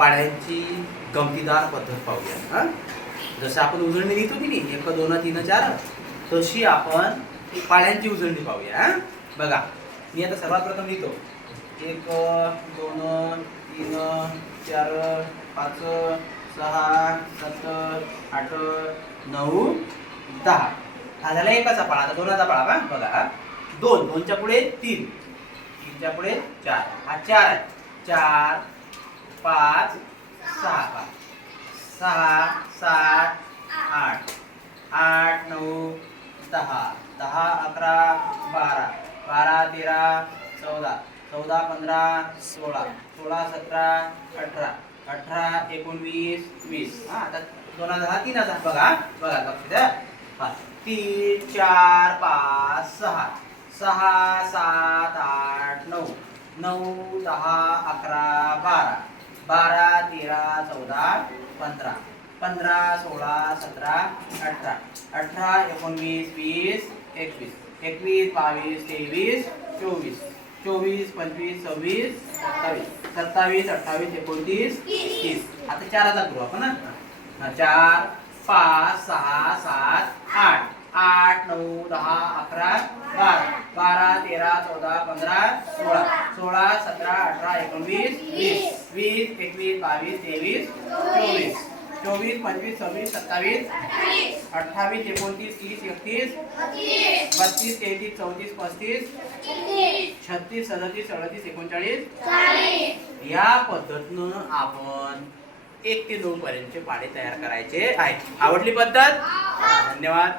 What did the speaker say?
पाढ्यांची गमतीदार पद्धत पाहूया। हा, जसं आपण उजळणी लिहितो की नाही 1 2 3 4, तशी आपण पाढ्यांची उजळणी पाहूया। हा, बघा मी आता सर्वात प्रथम लिहितो 1 2 3 4 5 6 7 8 9 10। हा झाला एकाचा पाढा। आता दोनाचा पाढा बघा। बघा 2 2 च्या पुढे 3 3 च्या पुढे 4, हा 4 आहे। 4 5 6 6 7 8 8 9 10 10 11 12 12 13 14 14 15 16 16 17 18 18 19 20। हा, आता 2 10 3 बघा बघा लक्ष द्या। हा 3 4 5 6 6 7 8 9 9 10 11 12 12 13 14 15 15 16 17 18 18 19 20 21 21 22 23 24 24 25 26 27 27 28 29 30। आता 4चा करू आपण। हा 4 5 6 7 8 8 9 10 11 12 12 13 14 15 16 16 17 18 19 20 20 21 22 23 24 24 25 26 27 28 29 30 31 32 33 34 35 36 37 38 39 या पद्धतीनं आपण 1 ते 9 पर्यंतचे पाढे तयार करायचे आहे। आवडली पद्धत? धन्यवाद।